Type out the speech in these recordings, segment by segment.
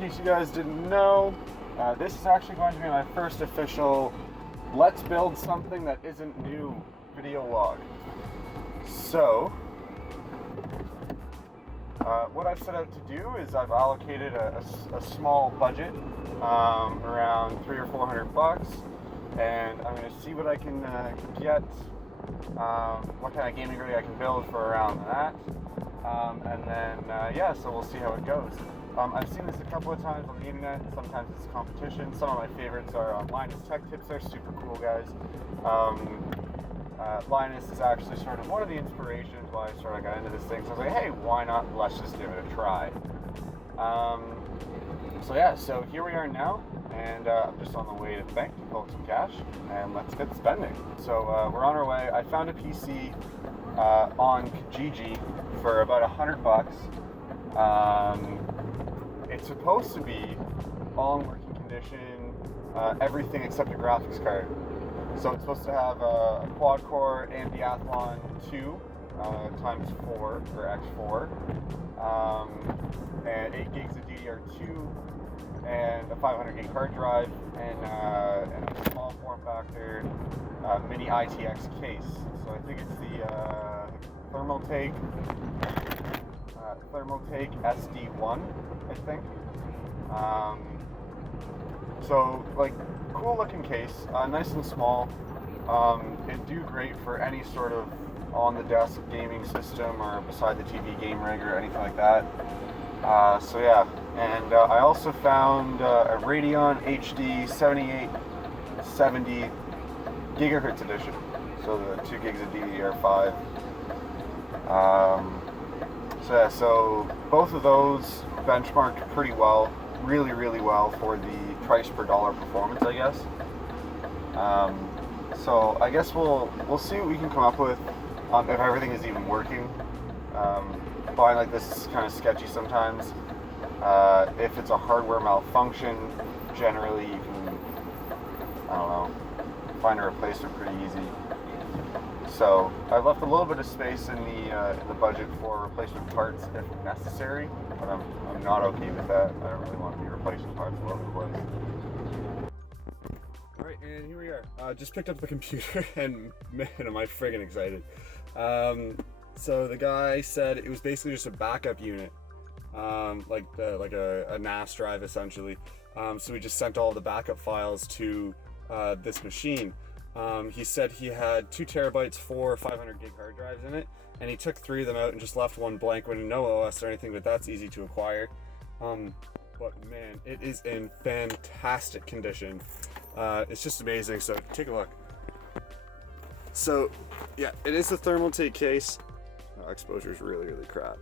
case you guys didn't know, this is actually going to be my first official let's build something that isn't new video log. So, what I've set out to do is I've allocated a small budget, around $300 or $400, and I'm going to see what I can get, what kind of gaming rig I can build for around that, and then yeah, so we'll see how it goes. I've seen this a couple of times on the internet. Sometimes it's competition. Some of my favorites are Linus Tech Tips. They're super cool guys. Linus is actually sort of one of the inspirations why I sort of got into this thing. So I was like, hey, why not? Let's just give it a try. So yeah, so here we are now, and I'm just on the way to the bank to pull some cash, and let's get spending. So we're on our way. I found a PC on Kijiji for about $100. It's supposed to be all in working condition, everything except a graphics card. So it's supposed to have a quad core AMD Athlon 2 times 4 or X4, and 8 gigs of DDR2, and a 500 gig hard drive, and a small form factor mini ITX case. So I think it's the Thermaltake SD1, I think. So like cool looking case, nice and small. It'd do great for any sort of on the desk gaming system or beside the TV game rig or anything like that. So yeah, and I also found a Radeon HD 7870 gigahertz edition. So the 2 gigs of DDR5. So yeah, so both of those benchmarked pretty well, really well for the price per dollar performance, I guess. So I guess we'll see what we can come up with, if everything is even working. Buying like this is kind of sketchy sometimes. If it's a hardware malfunction, generally you can, I don't know, find a replacement pretty easy. So I've left a little bit of space in the budget for replacement parts if necessary, but I'm not okay with that. I don't really want to be replacing parts all over the place. All right, and here we are. Just picked up the computer, and man, am I friggin' excited. So the guy said it was basically just a backup unit, like a NAS drive essentially. So we just sent all the backup files to this machine. He said he had 2 terabytes, 4 500 gig hard drives in it, and he took 3 of them out and just left one blank with no OS or anything, but that's easy to acquire. But man, it is in fantastic condition. It's just amazing, so take a look. So yeah, it is a Thermaltake case. Exposure is really crap,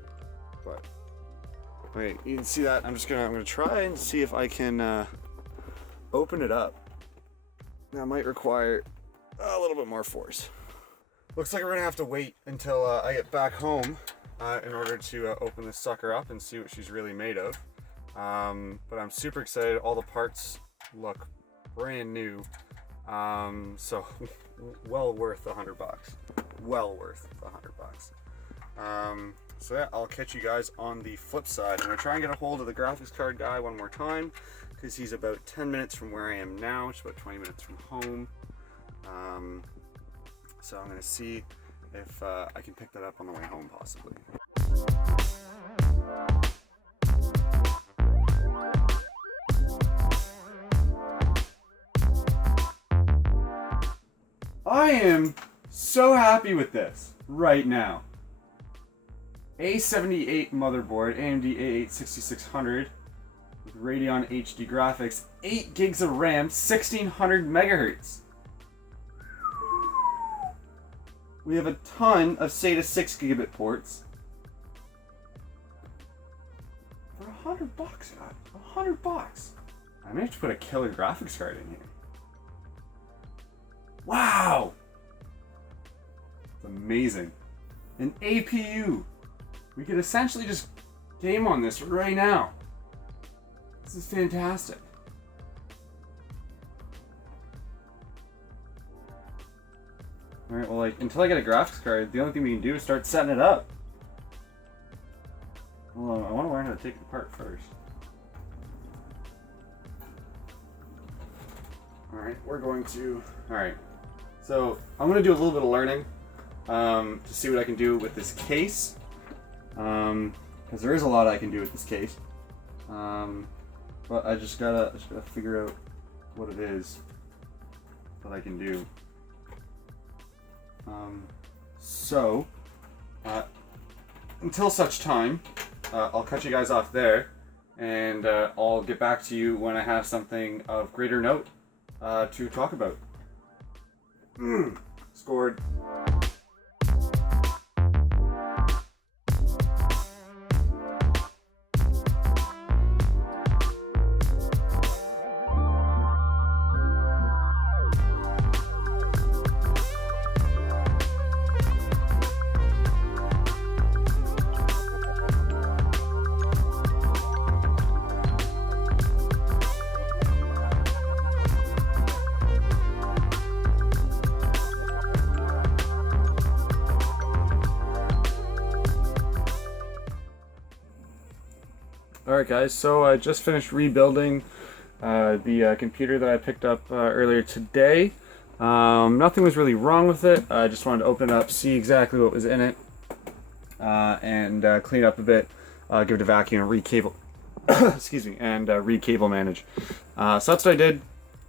but okay, you can see that. I'm gonna try and see if I can open it up. That might require a little bit more force. Looks like we're gonna have to wait until I get back home in order to open this sucker up and see what she's really made of. But I'm super excited. All the parts look brand new, so well worth $100. Well worth $100. So yeah, I'll catch you guys on the flip side. I'm gonna try and get a hold of the graphics card guy one more time, because he's about 10 minutes from where I am now, which is about 20 minutes from home. So I'm going to see if I can pick that up on the way home, possibly. I am so happy with this right now. A78 motherboard, AMD A8 6600. Radeon HD graphics, 8 gigs of RAM, 1600 megahertz. We have a ton of SATA 6 gigabit ports. For $100, God, $100. I may have to put a killer graphics card in here. Wow! It's amazing. An APU. We could essentially just game on this right now. This is fantastic. Alright, well, like, until I get a graphics card, the only thing we can do is start setting it up. Hold on, I want to learn how to take it apart first. All right, we're going to, all right. So I'm gonna do a little bit of learning to see what I can do with this case. Because there is a lot I can do with this case. But I just gotta figure out what it is that I can do. So until such time, I'll cut you guys off there, and I'll get back to you when I have something of greater note to talk about. Scored. Alright guys, so I just finished rebuilding the computer that I picked up earlier today. Nothing was really wrong with it. I just wanted to open it up, see exactly what was in it, and clean it up a bit, give it a vacuum and re-cable, excuse me, and re-cable manage. So that's what I did.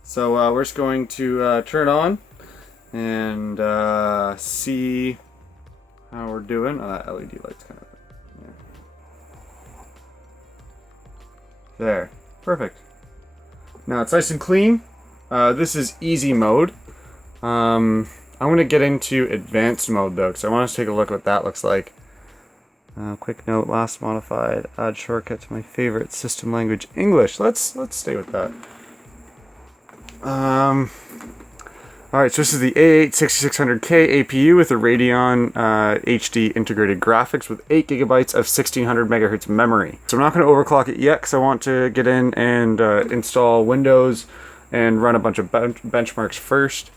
So we're just going to turn it on and see how we're doing. That LED light's kind of... There, perfect. Now it's nice and clean. This is easy mode. I'm gonna get into advanced mode though, because I want to take a look at what that looks like. Quick note: last modified. Add shortcut to my favorite system language, English. Let's stay with that. All right, so this is the A8 6600K APU with a Radeon HD integrated graphics with 8 gigabytes of 1600 megahertz memory. So I'm not going to overclock it yet because I want to get in and install Windows and run a bunch of benchmarks first.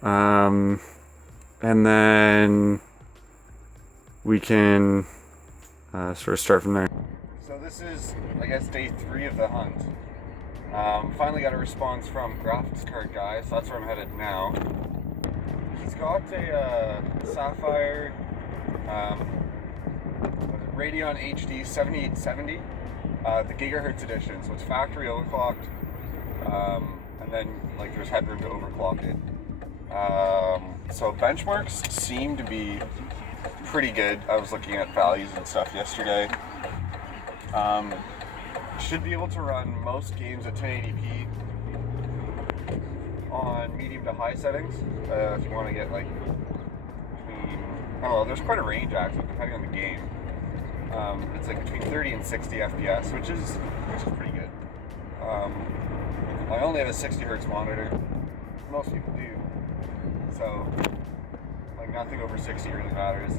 And then we can sort of start from there. So this is, I guess, day 3 of the hunt. Finally got a response from graphics card guy, so that's where I'm headed now. He's got a Sapphire Radeon HD 7870, the gigahertz edition, so it's factory overclocked, and then like there's headroom to overclock it. So benchmarks seem to be pretty good. I was looking at values and stuff yesterday. Should be able to run most games at 1080p on medium to high settings. If you want to get like between, I don't know, there's quite a range actually depending on the game. It's like between 30 and 60 FPS, which is pretty good. I only have a 60 hertz monitor. Most people do. So like nothing over 60 really matters.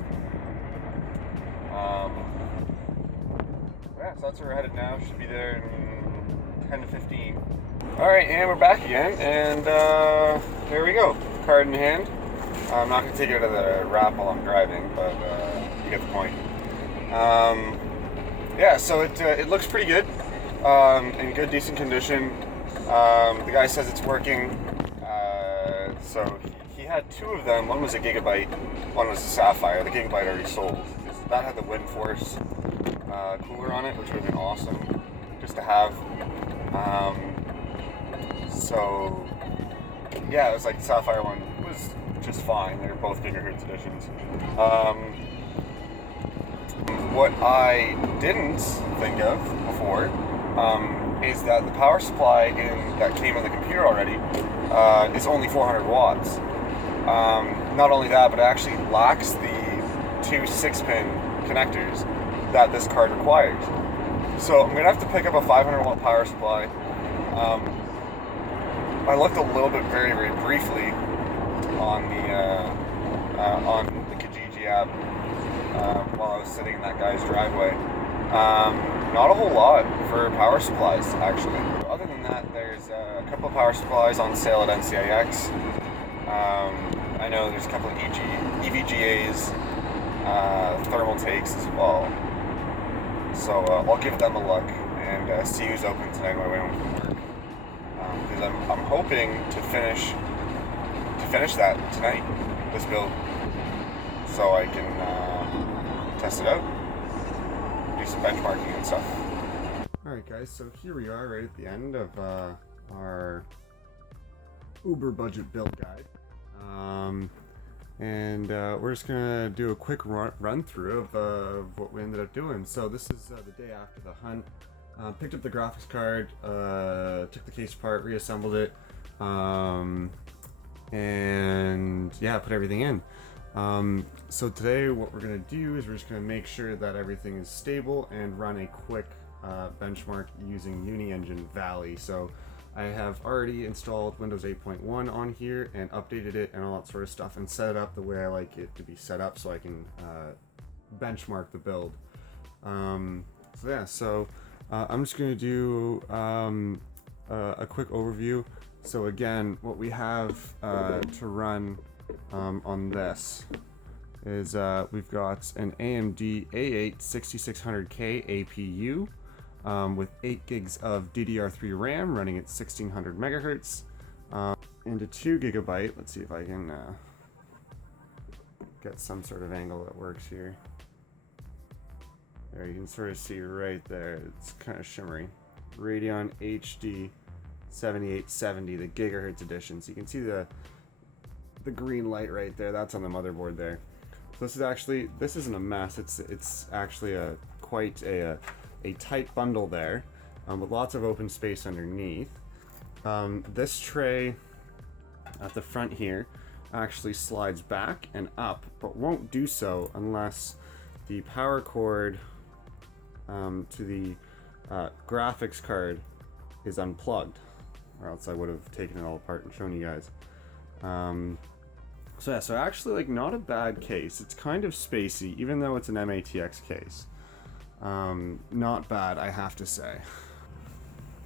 Yeah, so that's where we're headed now. Should be there in 10 to 15. Alright, and we're back again, and there we go. Card in hand. I'm not going to take it out of the wrap while I'm driving, but you get the point. Yeah, so it looks pretty good. In good, decent condition. The guy says it's working. So he had 2 of them. One was a Gigabyte, one was a Sapphire. The Gigabyte already sold. That had the Wind Force cooler on it, which would have been awesome just to have. So yeah, it was like the Sapphire one was just fine. They're both gigahertz editions. What I didn't think of before is that the power supply that came in the computer already is only 400 watts. Not only that, but it actually lacks the 2 6-pin connectors that this card requires. So I'm gonna have to pick up a 500 watt power supply. I looked a little bit very, very briefly on the Kijiji app while I was sitting in that guy's driveway. Not a whole lot for power supplies, actually. Other than that, there's a couple of power supplies on sale at NCIX. I know there's a couple of EVGAs, Thermaltakes as well. So I'll give them a look and see who's open tonight on my way home from work. Because I'm hoping to finish that tonight, this build, so I can test it out, do some benchmarking and stuff. Alright guys, so here we are right at the end of our uber budget build guide. We're just gonna do a quick run through of what we ended up doing. So this is the day after the hunt. Picked up the graphics card, took the case apart, reassembled it, and yeah, put everything in. So today what we're gonna do is we're just gonna make sure that everything is stable and run a quick benchmark using Uni-Engine Valley. So I have already installed Windows 8.1 on here and updated it and all that sort of stuff and set it up the way I like it to be set up so I can benchmark the build. I'm just going to do a quick overview. So again, what we have to run on this is we've got an AMD A8 6600K APU with 8 gigs of DDR3 RAM running at 1600 megahertz and a 2 gigabyte. Let's see if I can get some sort of angle that works here. There, you can sort of see right there, it's kind of shimmery. Radeon HD 7870, the gigahertz edition. So you can see the green light right there, that's on the motherboard there. So this isn't a mess, it's actually quite a tight bundle there, with lots of open space underneath. This tray at the front here actually slides back and up, but won't do so unless the power cord to the graphics card is unplugged, or else I would have taken it all apart and shown you guys. So actually, like, not a bad case. It's kind of spacey, even though it's an MATX case. Not bad, I have to say.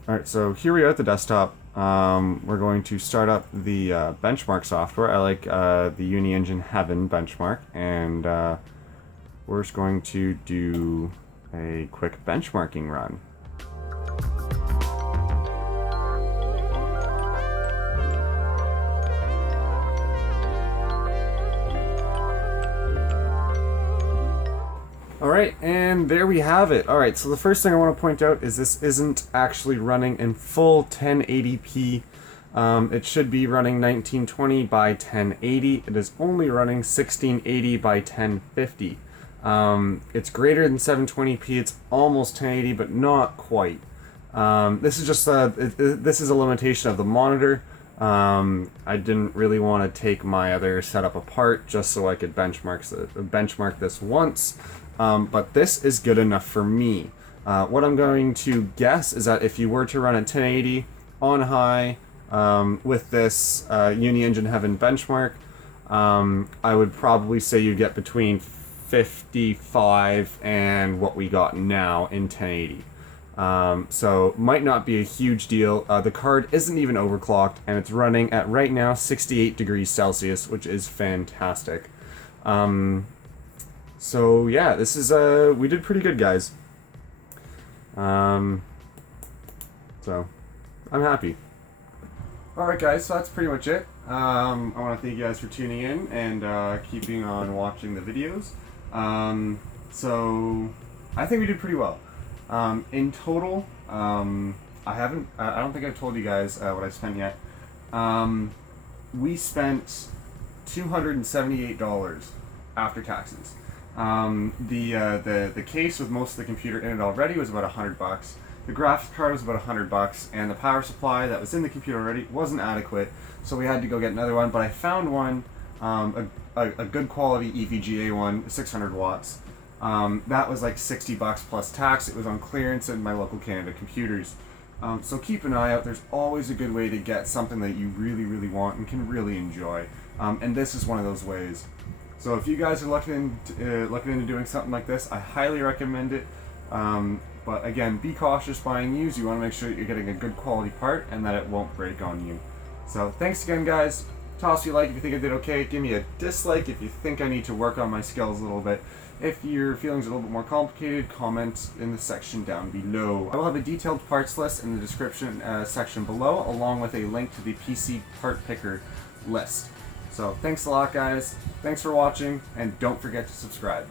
Alright, so here we are at the desktop. We're going to start up the benchmark software. I like the Uni-Engine Heaven benchmark, and we're just going to do a quick benchmarking run. Alright, and there we have it. Alright, so the first thing I want to point out is this isn't actually running in full 1080p. It should be running 1920 by 1080. It is only running 1680 by 1050. It's greater than 720p. It's almost 1080, but not quite. This is just this is a limitation of the monitor. I didn't really want to take my other setup apart just so I could benchmark this once. But this is good enough for me. What I'm going to guess is that if you were to run at 1080 on high with this Uni-Engine Heaven benchmark, I would probably say you get between 55 and what we got now in 1080. So might not be a huge deal. The card isn't even overclocked, and it's running at right now 68 degrees Celsius, which is fantastic. So yeah, this is we did pretty good, guys. So I'm happy. Alright guys, so that's pretty much it. I want to thank you guys for tuning in and keeping on watching the videos. So I think we did pretty well. In total, I don't think I've told you guys what I spent yet. We spent $278 after taxes. The case with most of the computer in it already was about $100. The graphics card was about $100, and the power supply that was in the computer already wasn't adequate, so we had to go get another one. But I found one, a good quality EVGA one, 600 watts. That was like $60 plus tax. It was on clearance in my local Canada Computers. So keep an eye out. There's always a good way to get something that you really, really want and can really enjoy. And this is one of those ways. So if you guys are looking into doing something like this, I highly recommend it. But again, be cautious buying used. You want to make sure that you're getting a good quality part and that it won't break on you. So thanks again, guys. toss me a like if you think I did okay. Give me a dislike if you think I need to work on my skills a little bit. If your feelings are a little bit more complicated, comment in the section down below. I will have a detailed parts list in the description section below, along with a link to the PC part picker list. So thanks a lot, guys. Thanks for watching, and don't forget to subscribe.